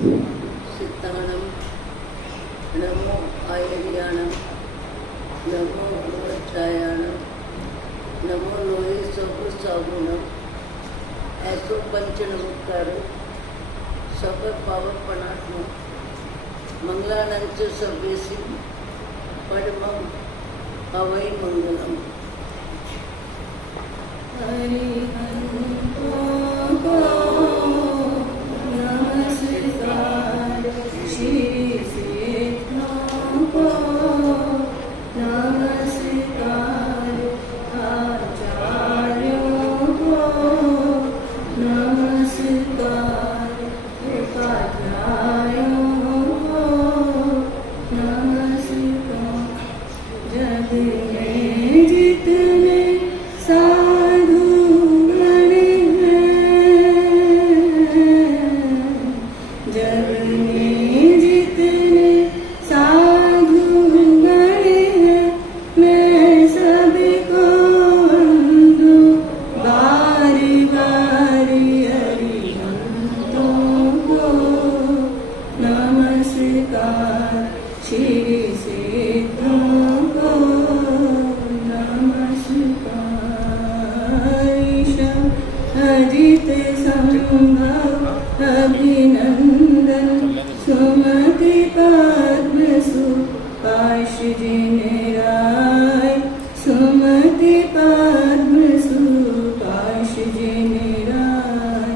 सिद्धाणम नमो आयर्याणम नमो अमृतायाणम नमो लोहे सब साबुनम ऐसो पंच नमस्कार सब पावपणात्म मंगलानंच सर्वेसी परमं अवै मंगलम। हरि नमस्कार श्री सिद्धों को नमस्कार आचार्यों को नमस्कार उपाध्यायों को नमस्कार। जग में जितने साधु गण हैं, जग में जितने साधु गण हैं, मैं सबको वंदू बारी बारी हरिभक्तों को नमस्कार श्री सिद्धों को नमस्कार। ईशा अजित संभव अभिनंदन सुमति पद्म सुपाश जिनराय सुमति पद्म सुपाश जिनराय।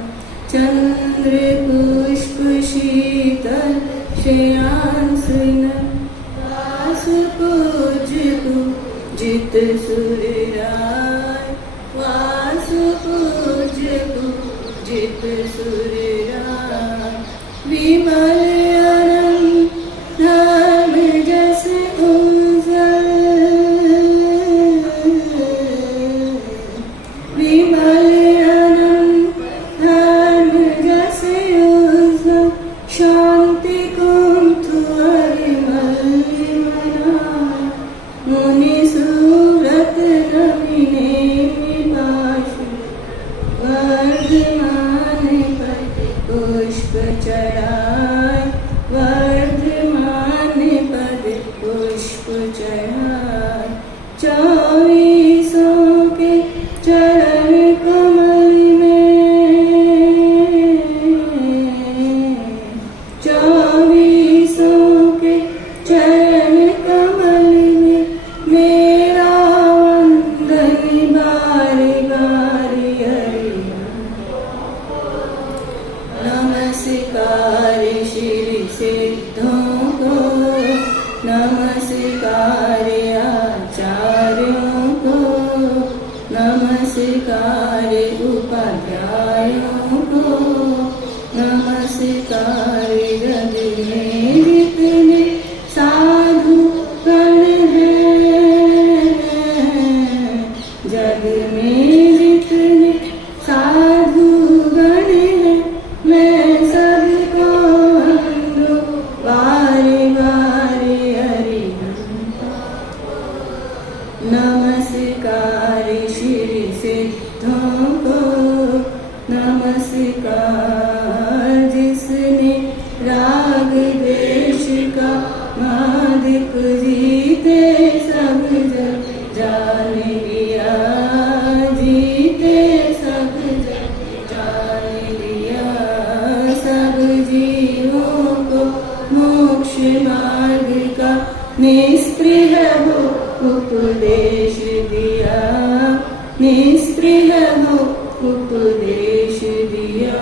चंद्र पुष्प शीतल श्रेयांसन वास पूज्य जित सुरराय वास पूज्य जित सुरराय। विमल अनंत धर्म जस उजल विमल अनंत धर्म जस उजल। शांति कुंठु हरिमल मना मुनि सुव्रत नमिने निवास। वर्धमान पद पुष्प चढ़ाय वर्धमान पद पुष्प चढ़ाय। चौबीसों के चरण कमल में चौबीसों के चरण कमल में मेरा वंदन बारी बारी हरि। नमस्कार श्री सिद्धों को नमस्कार आचार्यों को नमस्कार उपाध्यायों को नमस्कार। जग में जितने साधु गण हैं, जग में जितने साधु गण हैं, मैं सबको वंदू बारी बारी हरिभक्तों। नमस्कार श्री सिद्धों को नमस्कार। जिसने राग देश का मालिक जीते सब जग जान लिया जीते सब जग जान लिया। सब जीवों को मोक्ष मार्ग का निस्पृह हो उपदेश दिया निस्पृह हो उपदेश दिया।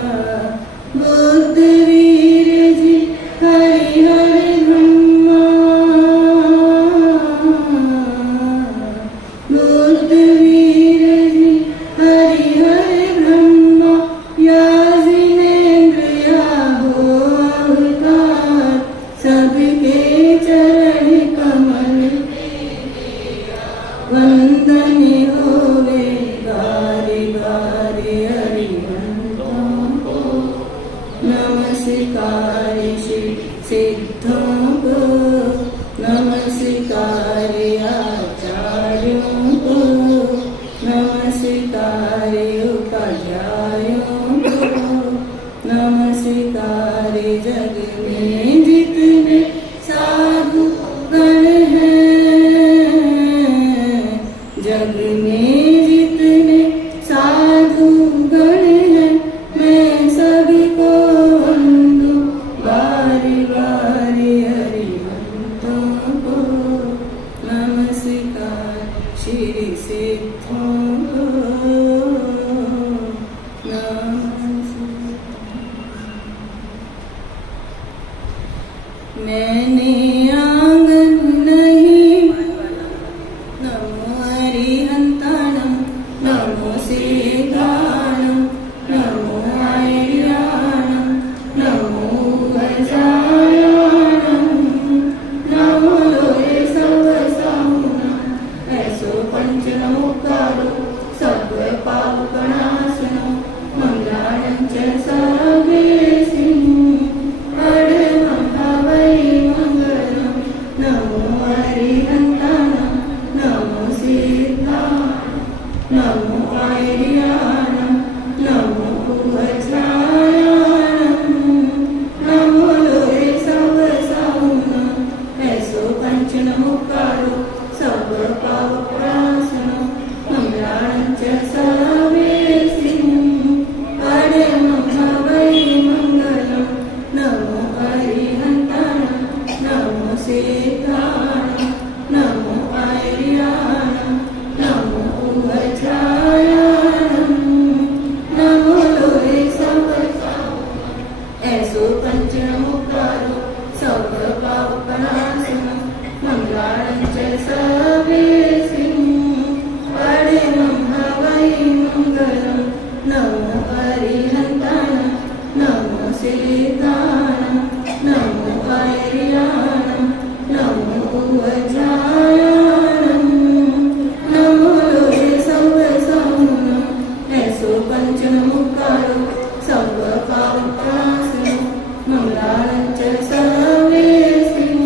बुद्ध वीर जी हरिहर ब्रह्मा बुद्ध वीर जी हरिहर ब्रह्मा। या जिनेन्द्र या हो अवतार सबके चरण कमल वंदन होवे बारी बारी हरिभक्तों को नमस्कार श्री सिद्धों को नमस्कार आचार्यों को नमस्कार उपाध्यायों को नमस्कार जग में जितने साधु गण हैं, जग में जितने साधु गण हैं, मैं सभी को वंदू बारी बारी हरिभक्तों को नमस्कार श्री सिद्धों को मैंने आंगन नहीं नमो हरिहंताणं नमो सीताणं नमो आर्याणं नमो गजाननं नमो लोये सर्वसाहुनं ऐसो पंचनमुक्तारो सर्व पापनाशनो मंगलानं च सर्वेसिं नमो हरिहंताणं नमो सीताणं नमो आर्याणं नमो गजाननं नमो लोये सर्वसाहुनं ऐसो पंचनमुक्तारो सर्व पापनाशनो मंगलानं च सर्वेसिं परमं भवै मंगलं नमो हरिहंताणं नमो सीताणं नमो आर्याणं नमो गजाननं नमो लोये सर्वसाहुनं ऐसो पंचनमुक्तारो सर्व पापनाशनं मंगलानं च सर्वेसिं परमं भवै मंगलं नमो हरिहंताणं नमो सीताणं नमो आर्याणं नमो गजाननं नमो लोये सर्वसाहुनं ऐसो पंचनमुक्तारो सर्व पापनाशनो मंगलानं च सर्वेसिं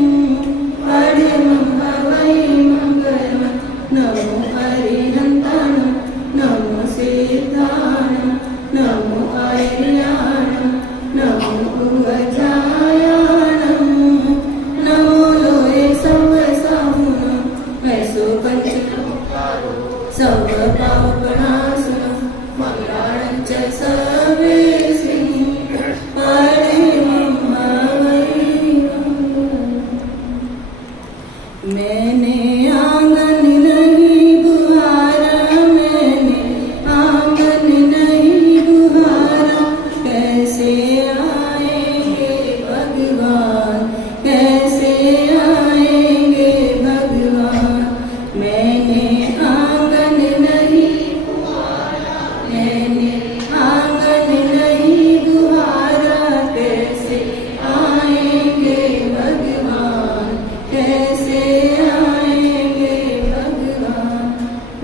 परमं भवै मंगलं नमो हरिहंताणं नमो सीताणं नमो आर्याणं नमो गजाननं नमो लोये सर्वसाहुनं ऐसो पंचनमुक्तारो सर्व पापनाशनो मंगलानं च सर्वेसिं परमं भवै मैंने आंगन नहीं बुहारा, मैंने आंगन नहीं बुहारा, कैसे आएंगे भगवान, कैसे आएंगे भगवान। मैंने आंगन नहीं बुहारा, मैंने आंगन नहीं बुहारा, कैसे आएंगे भगवान, कैसे आएंगे भगवान।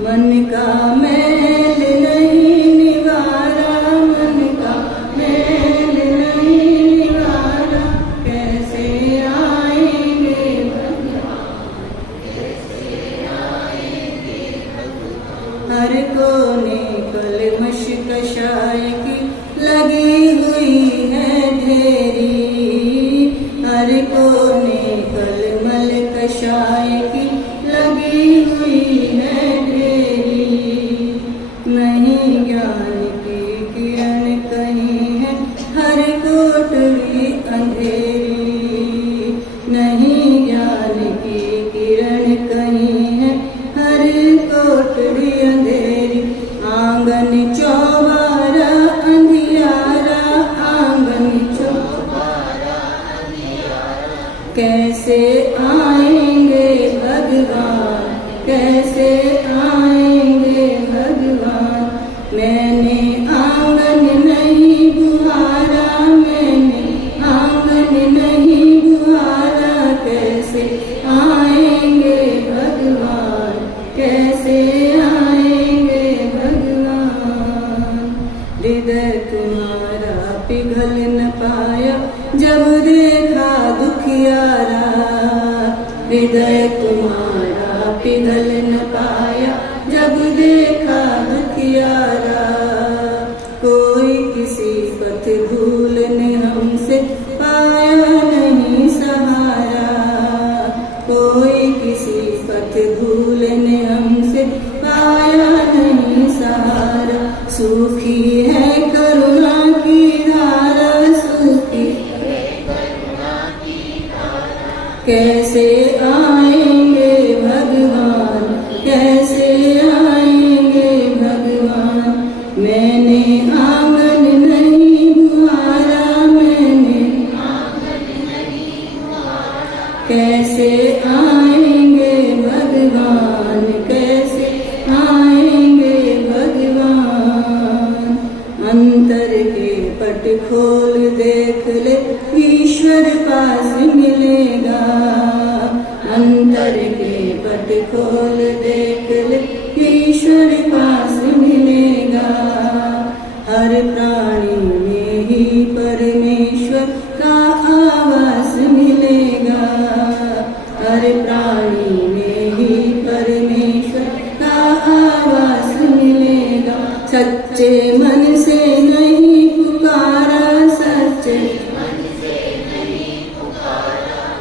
मन का मैल नहीं निवारा, मन का मैल नहीं निवारा, कैसे आएंगे भगवान, कैसे आएंगे भगवान। हर कोने कलमश कषाय की लगी हुई है ढेरी, हर कोने कलमल कषाय की लगी हुई है ढेरी। नहीं ज्ञान की किरण कहीं है हर कोठरी अंधेरी, नहीं ज्ञान की किरण कहीं है हर कोठरी अंधेरी। आंगन चौबारा अंधियारा, आंगन चौबारा अंधियारा, कैसे आएंगे भगवान, कैसे आएंगे भगवान। मैंने आंगन नहीं बुहारा, मैंने आंगन नहीं बुहारा, कैसे आएंगे भगवान, कैसे आएंगे भगवान। हृदय तुम्हारा पिघल न पाया जब देखा दुखियारा, हृदय तुम्हारा पिघल न पाया जब देखा दुखियारा। कोई किसी पथ भूलने हमसे पथ भूलने हमसे पाया नहीं सहारा। सूखी है करुणा की धारा, सूखी कैसे आएंगे भगवान, कैसे आएंगे भगवान। मैंने आंगन नहीं बुहारा, मैंने कैसे आएंगे भगवान, कैसे आएंगे भगवान। अंतर के पट खोल देख ले, ईश्वर पास मिलेगा। अंतर के पट खोल देख ले, ईश्वर पास मिलेगा। हर प्राणी में ही परमेश्वर का आवास मिलेगा। हर प्राणी में ही परमेश्वर का आवास मिलेगा। सच्चे मन से नहीं पुकारा, सच्चे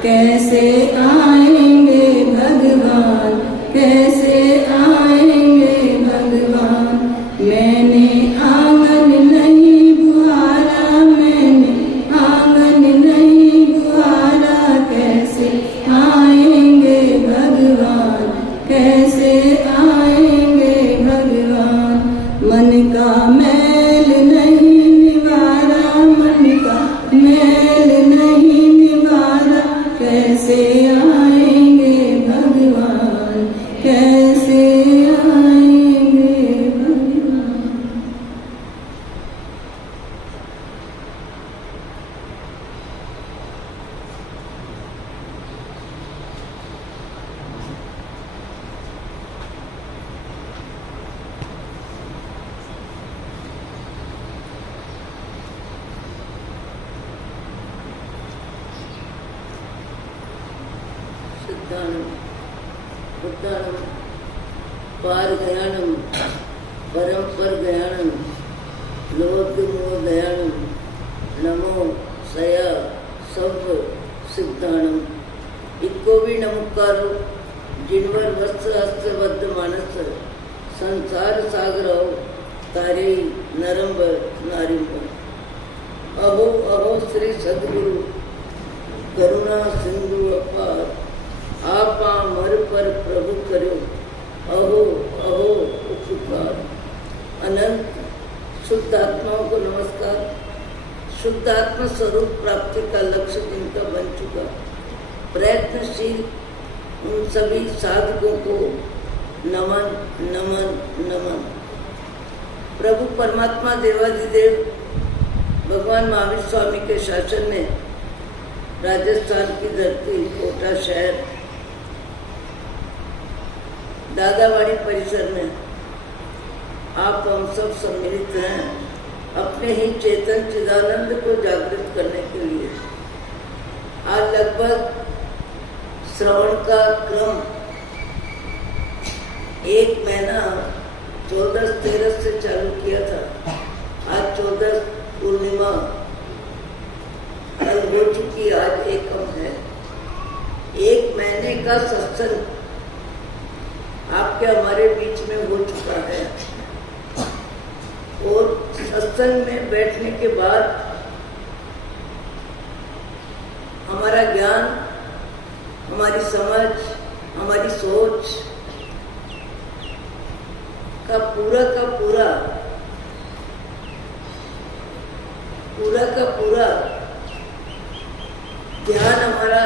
कैसे आएंगे भगवान, कैसे आएंगे भगवान। मैंने आंगन नहीं बुहारा, मैंने आंगन नहीं बुहारा। कैसे आएंगे भगवान, कैसे आएंगे भगवान। मन का मैल नहीं निवारा, मन का मैल नहीं निवारा। कैसे आएंगे भगवान, कैसे आएंगे भगवान। सिद्धानम बुद्धानम पारगयानम परम्पर गयानम लोकमो दयानम नमो सया सब सिद्धानम। इको भी नमस्कारो जिनवर वस्त्र हस्तबद्ध मानस संसार सागर तारे नरम्बर नारिम्बर। अहो अहो श्री सदगुरु करुणा सिंधु अपार, आपा मर पर प्रभु करो अहो अहो उपकार। अनंत शुद्ध आत्माओं को नमस्कार। शुद्ध आत्मा स्वरूप प्राप्ति का लक्ष्य जिनका बन चुका प्रयत्नशील उन सभी साधकों को नमन नमन नमन। प्रभु परमात्मा देवाधिदेव भगवान महावीर स्वामी के शासन में राजस्थान की धरती कोटा शहर दादावाड़ी परिसर में आप हम सब सम्मिलित हैं अपने ही चेतन चिदानंद को जागृत करने के लिए। आज लगभग श्रवण का क्रम 1 महीना 14-13 से चालू किया था। आज 14 पूर्णिमा कल हो चुकी, आज एकम है। 1 महीने का सत्संग आपके हमारे बीच में हो चुका है और सत्संग में बैठने के बाद हमारा ज्ञान, हमारी समझ, हमारी सोच का पूरा ध्यान हमारा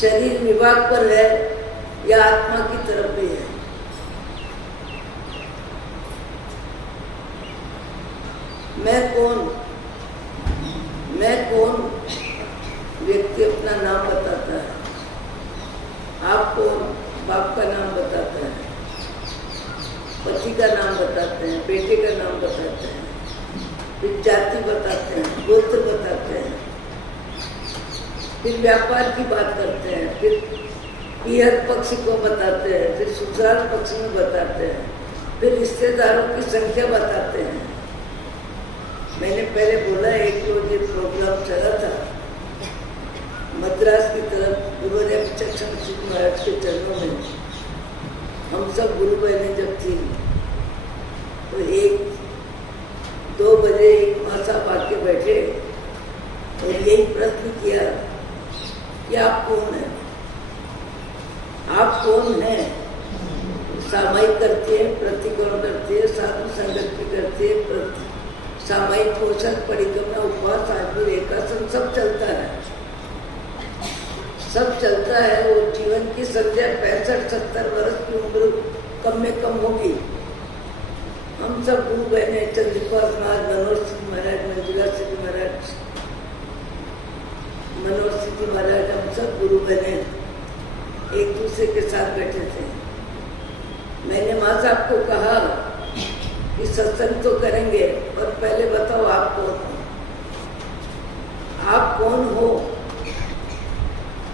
शरीर विभाग पर है या आत्मा की तरफ भी है। मैं कौन व्यक्ति अपना नाम बताता है, आपको बाप का नाम बताता है, पति का नाम बताते हैं, बेटे का नाम बताते हैं, फिर जाति बताते हैं, गोत्र बताते हैं, फिर व्यापार की बात करते हैं, फिर पियर पक्ष को बताते हैं, फिर ससुराल पक्ष में बताते हैं, फिर रिश्तेदारों की संख्या बताते हैं। मैंने पहले बोला एक रोज ये प्रोग्राम चला था मद्रास की तरफ गुरुदेव चक्षण महाराज के चरणों में, हम सब गुरु बहनें जब थी तो 1-2 बजे एक माँ साहब आके बैठे और यही प्रश्न किया कि आप कौन हैं? आप कौन हैं? सामायिक करती है, प्रतिकोण करती है, साधु संगत भी करती है, सामायिक पोषण, परिक्रमण, उपवास, आदमी रेखासन सब चलता है, सब चलता है। वो जीवन की संध्या 65-70 वर्ष की उम्र कम में कम होगी। हम सब गुरु बहने चंद्रिका महाराज, मनोहर सिंह महाराज, मंजुला सिंह महाराज, मनोहर सिंह महाराज, हम सब गुरु बहने एक दूसरे के साथ बैठे थे। मैंने माँ साहब को कहा कि सत्संग तो करेंगे और पहले बताओ आप कौन हो? आप कौन हो?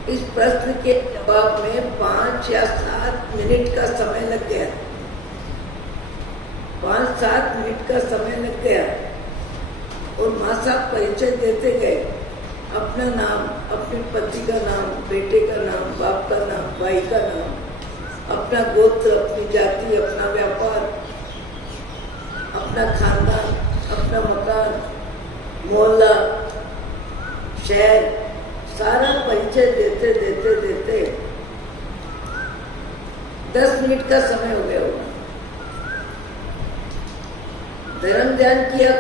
इस प्रश्न के जवाब में 5 या 7 मिनट का समय लग गया। 5-7 मिनट का समय लग गया और माँ साहब परिचय देते गए, अपना नाम, अपने पति का नाम, बेटे का नाम, बाप का नाम, भाई का नाम, अपना गोत्र, अपनी जाति, अपना व्यापार, अपना खानदान, अपना मकान, मोहल्ला, शहर, सारा परिचय देते देते देते 10 मिनट का समय हो गया होगा। धर्म ध्यान किया,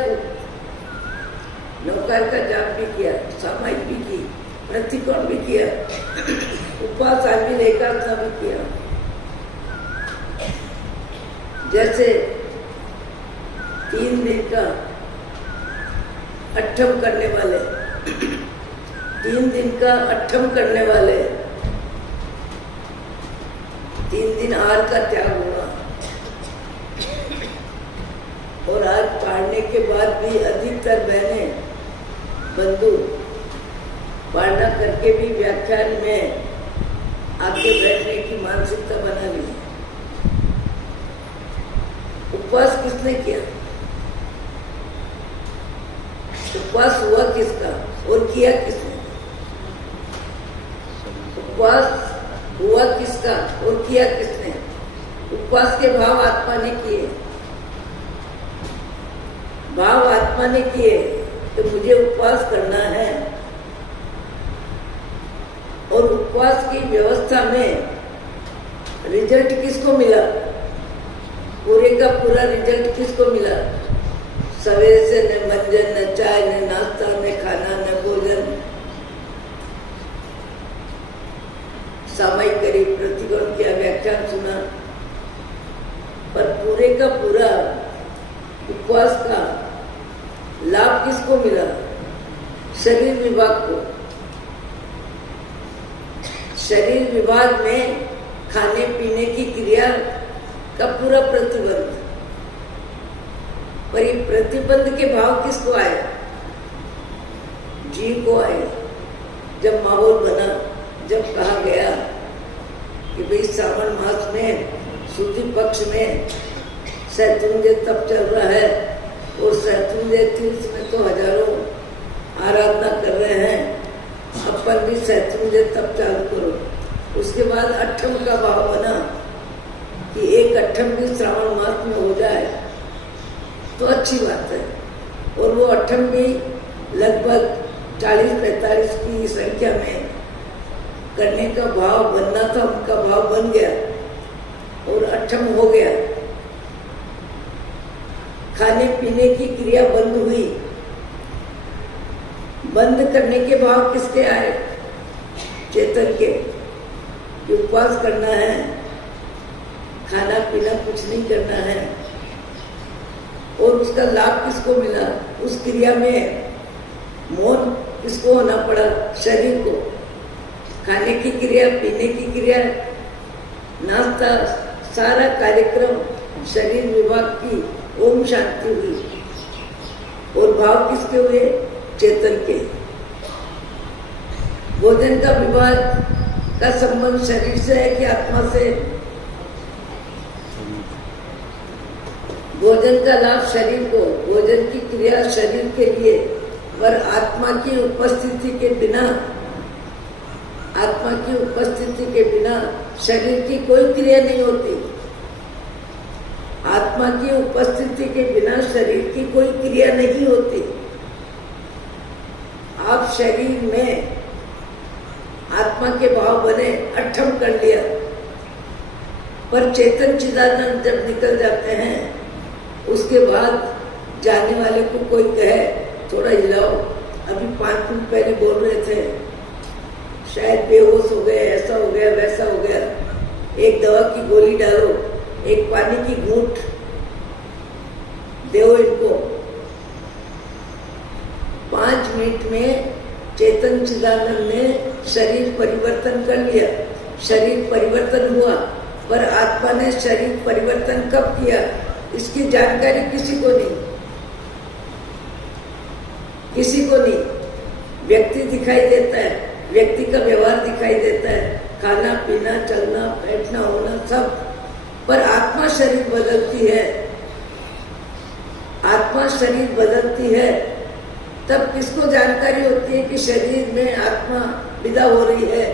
नौकर का जाप भी किया, सामायिक भी की, प्रतिकोण भी किया, उपवास आदि रेखासन भी किया। जैसे 3 दिन का अठम करने वाले, 3 दिन का अठम करने वाले, 3 दिन आहार का त्याग हुआ और आज पढ़ने के बाद भी अधिकतर बहनें बंधु पढ़ना करके भी व्याख्यान में आके बैठने की मानसिकता बना ली। उपवास किसने किया? उपवास हुआ किसका और किया किसने? उपवास हुआ किसका और किया किसने? उपवास के भाव आत्मा ने किए, भाव आत्मा ने किए तो मुझे उपवास करना है। और उपवास की व्यवस्था में रिजल्ट किसको मिला? पूरे का पूरा रिजल्ट किसको मिला? सवेरे से न मंजन, न चाय, न नाश्ता, न खाना, न भोजन, सामायिक करी, प्रतिकोण किया, व्याख्यान सुना, पर पूरे का पूरा उपवास का लाभ किसको मिला? शरीर विभाग को। शरीर विभाग में खाने पीने की क्रिया का पूरा प्रतिबंध, पर ये प्रतिबंध के भाव किसको आए? जीव को आए। जब माहौल बना, जब कहा गया कि भाई श्रावण मास में शुद्धि पक्ष में शैतुंजय तप चल रहा है और शैतुंजय तीर्थ में तो हजारों आराधना कर रहे हैं, अपन भी शैतुंजय तप चालू करो। उसके बाद अठम का भाव बना कि एक अठम भी श्रावण मास में हो जाए तो अच्छी बात है। और वो अठम भी लगभग 40-45 की संख्या में करने का भाव बनना था, उनका भाव बन गया और अठम हो गया। खाने पीने की क्रिया बंद हुई। बंद करने के भाव किसके आए? चेतन के। उपवास करना है, खाना पीना कुछ नहीं करना है। और उसका लाभ किसको मिला? उस क्रिया में मौन किसको होना पड़ा? शरीर को। खाने की क्रिया, पीने की क्रिया, नाश्ता, सारा कार्यक्रम शरीर विभाग की ओम शांति हुई। और भाव किसके हुए? चेतन के। भोजन का विभाग का संबंध शरीर से है कि आत्मा से? भोजन का लाभ शरीर को, भोजन की क्रिया शरीर के लिए, पर आत्मा की उपस्थिति के बिना, आत्मा की उपस्थिति के बिना शरीर की कोई क्रिया नहीं होती। आत्मा की उपस्थिति के बिना शरीर की कोई क्रिया नहीं होती। आप शरीर में आत्मा के भाव बने, अठम कर लिया, पर चेतन चिदानंद जब निकल जाते हैं, उसके बाद जाने वाले को कोई कहे थोड़ा हिलाओ, अभी 5 मिनट पहले बोल रहे थे, शायद बेहोश हो गए, ऐसा हो गया, वैसा हो गया, एक दवा की गोली डालो, एक पानी की घूंट दो इनको। 5 मिनट में चेतन चिदानंद ने शरीर परिवर्तन कर लिया, शरीर परिवर्तन हुआ, पर आत्मा ने शरीर परिवर्तन कब किया इसकी जानकारी किसी को नहीं, किसी को नहीं। व्यक्ति दिखाई देता है, व्यक्ति का व्यवहार दिखाई देता है, खाना पीना, चलना बैठना होना सब, पर आत्मा शरीर बदलती है। आत्मा शरीर बदलती है तब किसको जानकारी होती है कि शरीर में आत्मा विदा हो रही है,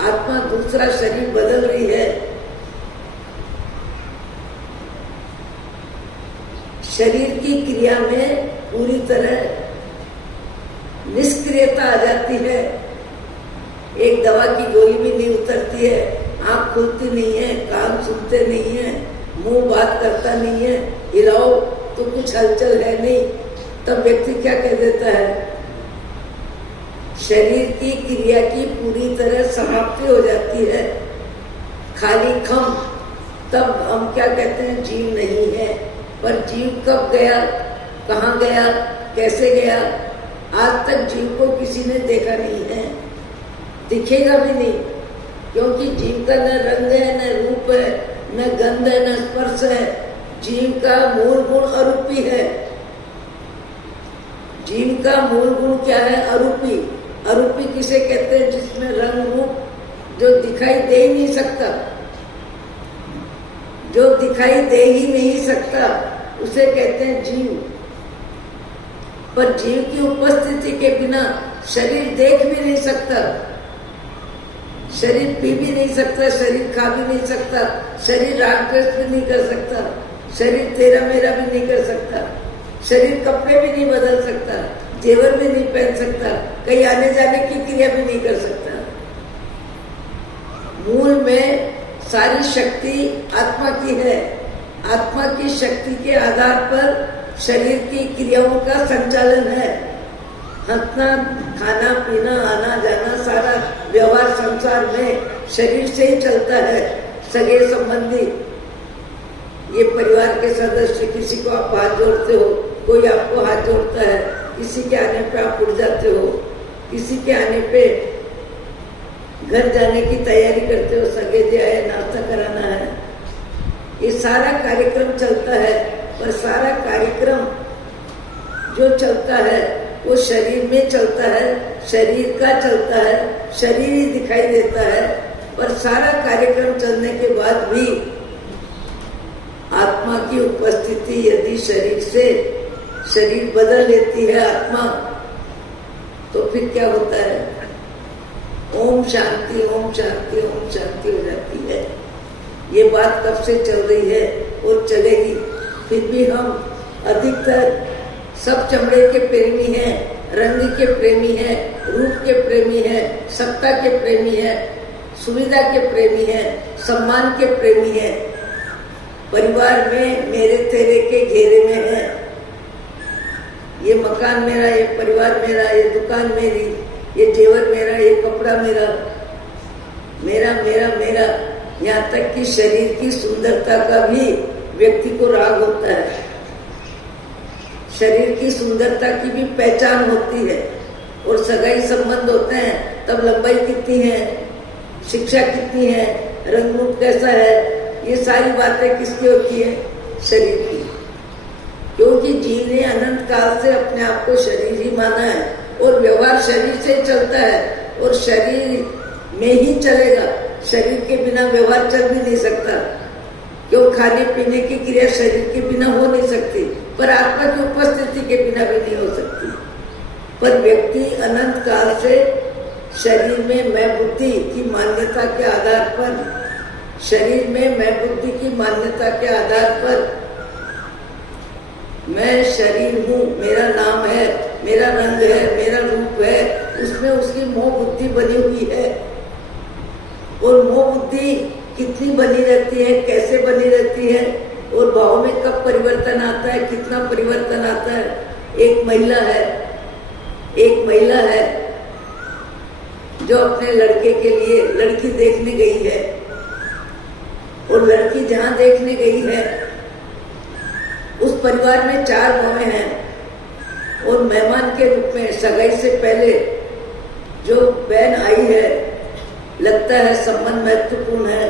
आत्मा दूसरा शरीर बदल रही है। शरीर की क्रिया में पूरी तरह निष्क्रियता आ जाती है। एक दवा की गोली भी नहीं उतरती है, आंख खुलती नहीं है, कान सुनते नहीं है, मुंह बात करता नहीं है, हिलाओ तो कुछ हलचल है नहीं, तब व्यक्ति क्या कह देता है, शरीर की क्रिया की पूरी तरह समाप्ति हो जाती है, खाली खम। तब हम क्या कहते हैं, जीव नहीं है। पर जीव कब गया, कहाँ गया, कैसे गया, आज तक जीव को किसी ने देखा नहीं है, दिखेगा भी नहीं, क्योंकि जीव का न रंग है, न रूप है, न गंध है, न स्पर्श है। जीव का मूल गुण अरूपी है। जीव का मूल गुण क्या है, अरूपी। अरूपी किसे कहते हैं, जिसमें रंग रूप जो दिखाई दे ही नहीं सकता, जो दिखाई दे ही नहीं सकता उसे कहते हैं जीव। पर जीव की उपस्थिति के बिना शरीर देख भी नहीं सकता, शरीर पी भी नहीं सकता, शरीर खा भी नहीं सकता, शरीर राग द्वेष भी नहीं कर सकता, शरीर तेरा मेरा भी नहीं कर सकता, शरीर कपड़े भी नहीं बदल सकता, जेवर भी नहीं पहन सकता, कहीं आने जाने की क्रिया भी नहीं कर सकता। मूल में सारी शक्ति आत्मा की है। आत्मा की शक्ति के आधार पर शरीर की क्रियाओं का संचालन है। हंसना, खाना पीना, आना जाना, सारा व्यवहार संसार में शरीर से ही चलता है। सगे संबंधी, ये परिवार के सदस्य, किसी को आप हाथ जोड़ते हो, कोई आपको हाथ जोड़ता है, किसी के आने पे आप उठ जाते हो, किसी के आने पे घर जाने की तैयारी करते हो, सगे जी आए, नाश्ता कराना है, ये सारा कार्यक्रम चलता है। पर सारा कार्यक्रम जो चलता है वो शरीर में चलता है, शरीर का चलता है, शरीर ही दिखाई देता है। पर सारा कार्यक्रम चलने के बाद भी आत्मा की उपस्थिति यदि शरीर से शरीर बदल लेती है आत्मा, तो फिर क्या होता है, ओम शांति, ओम शांति, ओम शांति हो जाती है। ये बात कब से चल रही है और चलेगी। फिर भी हम अधिकतर सब चमड़े के प्रेमी हैं, रंग के प्रेमी हैं, रूप के प्रेमी हैं, सत्ता के प्रेमी हैं, सुविधा के प्रेमी हैं, सम्मान के प्रेमी हैं। परिवार में मेरे तेरे के घेरे में है, ये मकान मेरा, ये परिवार मेरा, ये दुकान मेरी, ये जेवर मेरा, ये कपड़ा मेरा, मेरा मेरा मेरा। यहाँ तक कि शरीर की सुंदरता का भी व्यक्ति को राग होता है। शरीर की सुंदरता की भी पहचान होती है। और सगाई संबंध होते हैं तब लंबाई कितनी है, शिक्षा कितनी है, रंग रूप कैसा है, ये सारी बातें किसकी होती है, शरीर की। क्योंकि जीव ने अनंत काल से अपने आप को शरीर ही माना है और व्यवहार शरीर से चलता है और शरीर में ही चलेगा। शरीर के बिना व्यवहार चल भी नहीं सकता, क्यों, खाने पीने की क्रिया शरीर के बिना हो नहीं सकती, पर आत्मा की उपस्थिति के बिना भी नहीं हो सकती। पर व्यक्ति अनंत काल से शरीर में मैं बुद्धि की मान्यता के आधार पर, शरीर में मैं बुद्धि की मान्यता के आधार पर मैं शरीर हूँ, मेरा नाम है, मेरा रंग है, मेरा रूप है, उसमें उसकी मोह बुद्धि बनी हुई है। और मोह बुद्धि कितनी बनी रहती है, कैसे बनी रहती है, और भाव में कब परिवर्तन आता है, कितना परिवर्तन आता है। एक महिला है जो अपने लड़के के लिए लड़की देखने गई है, और लड़की जहां देखने गई है उस परिवार में 4 बहनें हैं, और मेहमान के रूप में सगाई से पहले जो बहन आई है, लगता है संबंध महत्वपूर्ण है,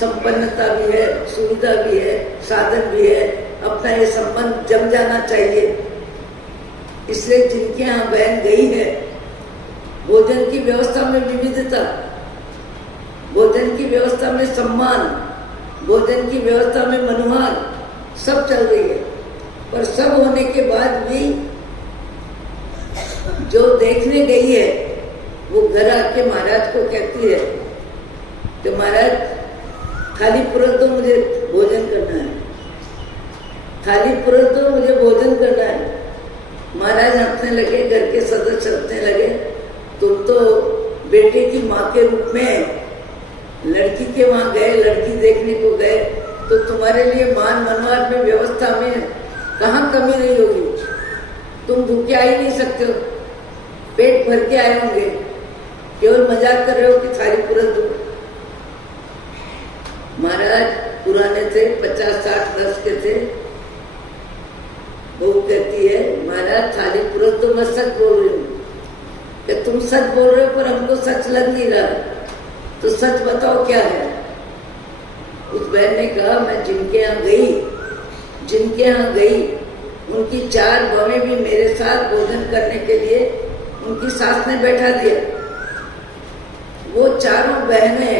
संपन्नता भी है, सुविधा भी है, साधन भी है, अपना ये संबंध जम जाना चाहिए। इसलिए जिनके यहाँ बहन गई है, भोजन की व्यवस्था में विविधता, भोजन की व्यवस्था में सम्मान, भोजन की व्यवस्था में मनुहार, सब चल रही है। पर सब होने के बाद भी जो देखने गई है वो घर आके महाराज को कहती है कि महाराज थाली परोस दो, मुझे भोजन करना है, थाली परोस दो, मुझे भोजन करना है। महाराज हंसने लगे, घर के सदस्य हंसने लगे, तुम तो बेटे की माँ के रूप में लड़की के वहां गए, लड़की देखने को गए, तो तुम्हारे लिए मान मनवार में व्यवस्था में कहाँ कमी नहीं होगी। तुम भूखे आ ही नहीं सकते हो, पेट भर के आए होंगे, केवल मजाक कर रहे हो कि थाली परोस दो। महाराज पुराने थे, 50-60 वर्ष के थे। बहू कहती है महाराज थाली परोस दो, मैं सच बोल रही हूँ। कि तुम सच बोल रहे हो पर हमको सच लग नहीं रहा, तो सच बताओ क्या है। उस बहन ने कहा मैं जिनके यहाँ गई उनकी 4 बहनें भी मेरे साथ भोजन करने के लिए उनकी सास ने बैठा दिया। वो चारों बहनें,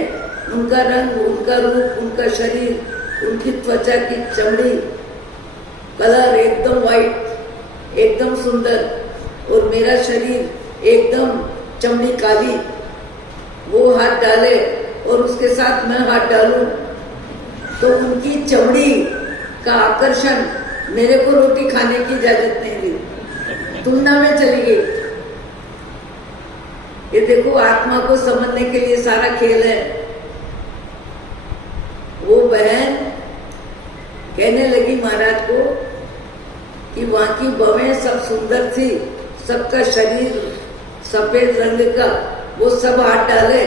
उनका रंग, उनका रूप, उनका शरीर, उनकी त्वचा की चमड़ी, कलर एकदम वाइट, एकदम सुंदर, और मेरा शरीर एकदम चमड़ी काली। वो हाथ डाले और उसके साथ मैं हाथ डालूं तो उनकी चमड़ी का आकर्षण मेरे को रोटी खाने की इजाजत नहीं दी, तुलना में चली गई। ये देखो आत्मा को समझने के लिए सारा खेल है। वो बहन कहने लगी महाराज को कि वहां की बहनें सब सुंदर थी, सबका शरीर सफेद रंग का, वो सब हाथ डाले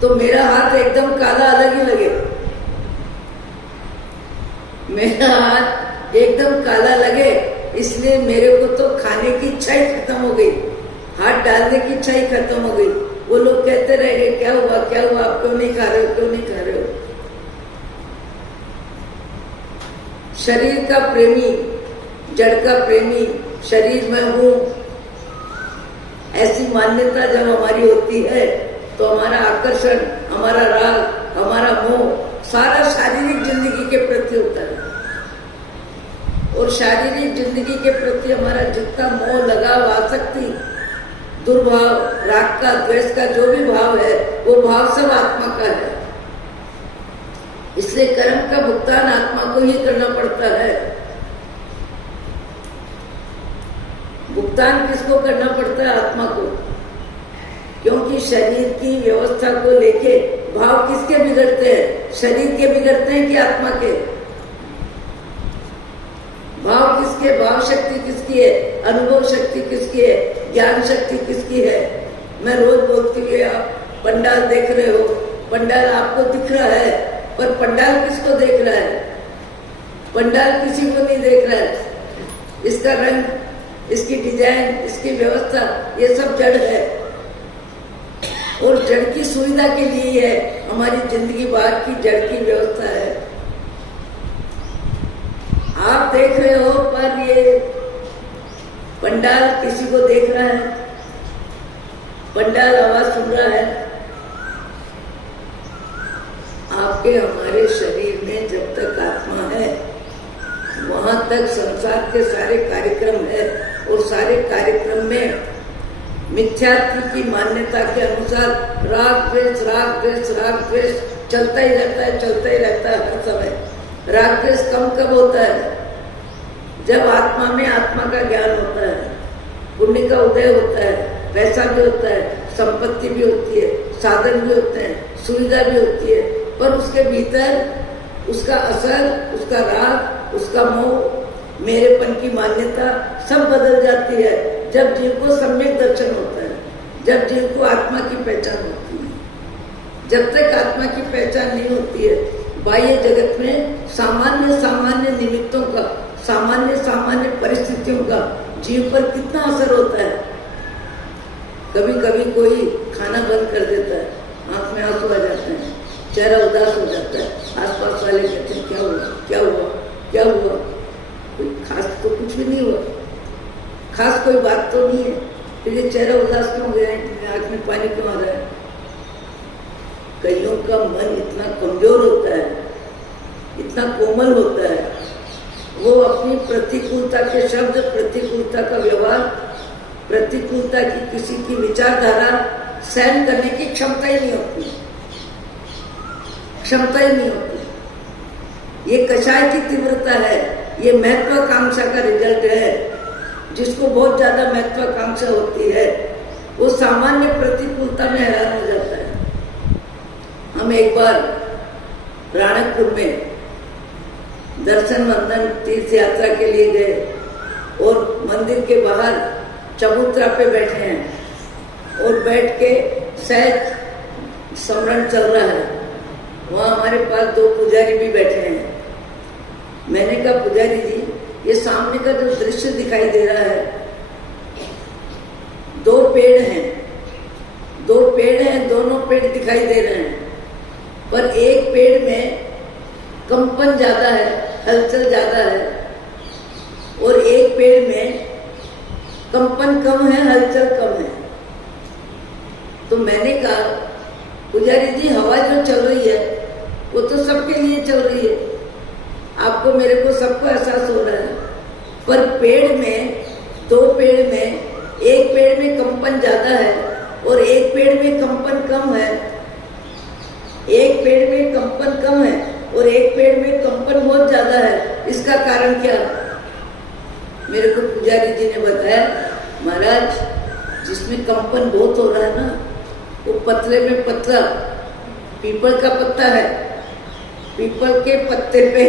तो मेरा हाथ एकदम काला अलग ही लगे, मेरा हाथ एकदम काला लगे, इसलिए मेरे को तो खाने की इच्छा ही खत्म हो गई, हाथ डालने की इच्छा ही खत्म हो गई। वो लोग कहते रह गए क्या हुआ क्या हुआ, आप क्यों नहीं खा रहे हो, क्यों नहीं खा रहे हो। शरीर का प्रेमी, जड़ का प्रेमी, शरीर में हूँ, ऐसी मान्यता जब हमारी होती है तो हमारा आकर्षण, हमारा राग, हमारा मोह सारा शारीरिक जिंदगी के प्रति होता है। और शारीरिक जिंदगी के प्रति हमारा जितना मोह, लगाव, आसक्ति, दुर्भाव, राग का, द्वेष का जो भी भाव है, वो भाव सब आत्मा का है। इसलिए कर्म का भुगतान आत्मा को ही करना पड़ता है। भुगतान किसको करना पड़ता है? आत्मा को। क्योंकि शरीर की व्यवस्था को लेके भाव किसके बिगड़ते हैं? शरीर के बिगड़ते हैं कि आत्मा के? भाव किसके? भाव शक्ति किसकी है? अनुभव शक्ति किसकी है? ज्ञान शक्ति किसकी है? मैं रोज बोलती हूँ, आप पंडाल देख रहे हो, पंडाल आपको दिख रहा है, पर पंडाल किसको देख रहा है? पंडाल किसी को नहीं देख रहा है। इसका रंग, इसकी डिजाइन, इसकी व्यवस्था, ये सब जड़ है। और जड़ की सुविधा के लिए है हमारी जिंदगी बाहर की जड़ की व्यवस्था है। आप देख रहे हो, पर ये पंडाल किसी को देख रहा है? पंडाल आवाज सुन रहा है? आपके हमारे शरीर में जब तक आत्मा है वहां तक संसार के सारे कार्यक्रम है, और सारे कार्यक्रम में मिथ्यात्व की मान्यता के अनुसार राग द्वेष, राग द्वेष, राग द्वेष चलता ही रहता है, चलता ही रहता है हर समय। राग द्वेष कम कब होता है? जब आत्मा में आत्मा का ज्ञान होता है, पुण्य का उदय होता है, पैसा भी होता है, संपत्ति भी होती है, साधन भी होते हैं, सुविधा भी होती है, पर उसके भीतर उसका असर, उसका राग, उसका मोह, मेरेपन की मान्यता सब बदल जाती है जब जीव को सम्यक दर्शन होता है, जब जीव को आत्मा की पहचान होती है। जब तक आत्मा की पहचान नहीं होती है, बाह्य जगत में सामान्य सामान्य निमित्तों का, सामान्य सामान्य परिस्थितियों का जीव पर कितना असर होता है। कभी कभी कोई खाना बंद कर देता है, आंख में आंसू आ जाते हैं, चेहरा उदास हो जाता है, आसपास वाले कहते हैं क्या हुआ, क्या हुआ, क्या हुआ। कोई खास तो कुछ भी नहीं हुआ, खास कोई बात तो नहीं है, फिर ये चेहरा उदास क्यों हो गया है, आंख में पानी क्यों आ रहा है। कईयों का मन इतना कमजोर होता है, इतना कोमल होता है, वो अपनी प्रतिकूलता के शब्द, प्रतिकूलता का व्यवहार, प्रतिकूलता की किसी की विचारधारा सहन करने की क्षमता ही नहीं होती, क्षमता ही नहीं होती। ये कषाय की तीव्रता है, ये महत्वाकांक्षा का रिजल्ट है। जिसको बहुत ज्यादा महत्वाकांक्षा होती है वो सामान्य प्रतिकूलता में हैरान हो जाता है। हम एक बार राणकपुर में दर्शन वंदन तीर्थ यात्रा के लिए गए और मंदिर के बाहर चबूतरा पे बैठे हैं और बैठ के सहज स्मरण चल रहा है। वहाँ हमारे पास 2 पुजारी भी बैठे हैं। मैंने कहा पुजारी जी, ये सामने का जो दृश्य दिखाई दे रहा है, 2 पेड़ हैं, 2 पेड़ हैं, दोनों पेड़ दिखाई दे रहे हैं, पर एक पेड़ में कंपन ज्यादा है, हलचल ज्यादा है, और एक पेड़ में कंपन कम है, हलचल कम है। तो मैंने कहा पुजारी जी, हवा जो चल रही है वो तो सबके लिए चल रही है, आपको मेरे को सबको एहसास हो रहा है, पर पेड़ में, 2 पेड़ में, एक पेड़ में कंपन ज्यादा है और एक पेड़ में कंपन कम है, एक पेड़ में कंपन कम है और एक पेड़ में कंपन बहुत ज्यादा है। इसका कारण क्या? मेरे को पुजारी जी ने बताया, महाराज जिसमें कंपन बहुत हो रहा है ना, वो पतले में पतला पीपल का पत्ता है, पीपल के पत्ते पे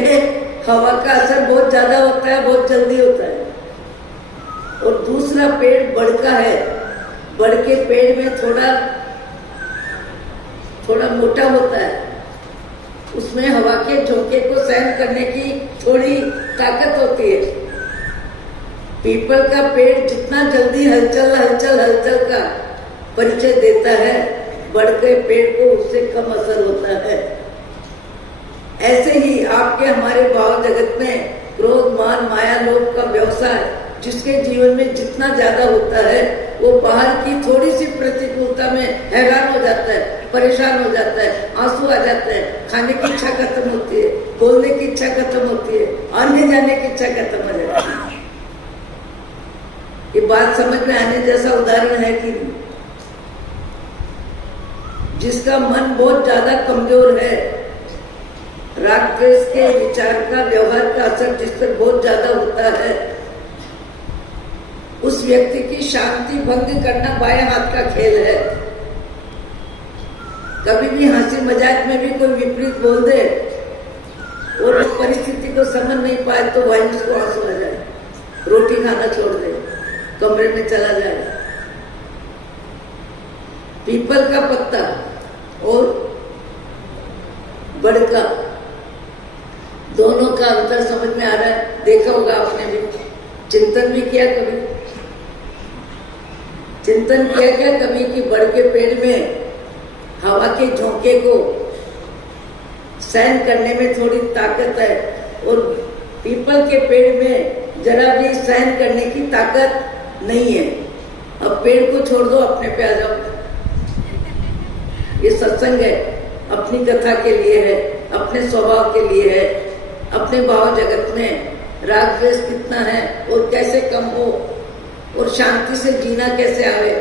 हवा का असर बहुत ज्यादा होता है, बहुत जल्दी होता है। और दूसरा पेड़ बड़ का है, बड़ के पेड़ में थोड़ा मोटा होता है, उसमें हवा के झोंके को सहन करने की थोड़ी ताकत होती है। पीपल का पेड़ जितना जल्दी हलचल का परिचय देता है, बड़ के पेड़ को उससे कम असर होता है। ऐसे ही आपके हमारे भाव जगत में क्रोध, मान, माया, लोभ का व्यवसाय जिसके जीवन में जितना ज्यादा होता है, वो बाहर की थोड़ी सी प्रतिकूलता में हैरान हो जाता है, परेशान हो जाता है, आंसू आ जाते हैं, खाने की इच्छा खत्म होती है, बोलने की इच्छा खत्म होती है, आने जाने की इच्छा खत्म हो जाती है। ये बात समझ में आने जैसा उदाहरण है कि जिसका मन बहुत ज्यादा कमजोर है, राग द्वेष के विचार का, व्यवहार का असर जिस पर बहुत ज्यादा होता है, उस व्यक्ति की शांति भंग करना बाएं हाथ का खेल है। कभी भी हंसी मजाक में भी कोई विपरीत बोल दे और उस परिस्थिति को समझ नहीं पाए तो वहीं उसको आंसू आ जाए, रोटी खाना छोड़ दे, कमरे में चला जाए। पीपल का पत्ता और बड़ का, दोनों का अंतर समझ में आ रहा है? देखा होगा आपने भी, चिंतन भी किया कभी? चिंतन किया क्या कभी कि बड़ के पेड़ में हवा के झोंके को सहन करने में थोड़ी ताकत है और पीपल के पेड़ में जरा भी सहन करने की ताकत नहीं है। अब पेड़ को छोड़ दो, अपने पे आ जाओ। ये सत्संग है, अपनी कथा के लिए है, अपने स्वभाव के लिए है, अपने भाव जगत में राग द्वेष कितना है और कैसे कम हो और शांति से जीना कैसे आवे,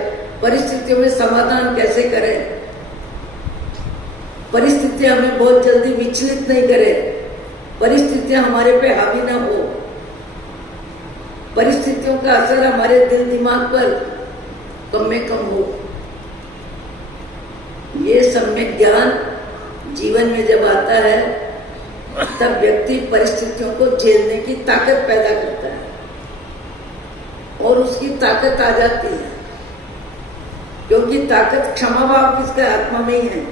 परिस्थितियों में समाधान कैसे करें, परिस्थितियां हमें बहुत जल्दी विचलित नहीं करे, परिस्थितियां हमारे पे हावी ना हो, परिस्थितियों का असर हमारे दिल दिमाग पर कम में कम हो। ये सम्यक ज्ञान जीवन में जब आता है तब व्यक्ति परिस्थितियों को झेलने की ताकत पैदा करता है और उसकी ताकत आ जाती है, क्योंकि ताकत क्षमा भाव किसके आत्मा में ही है,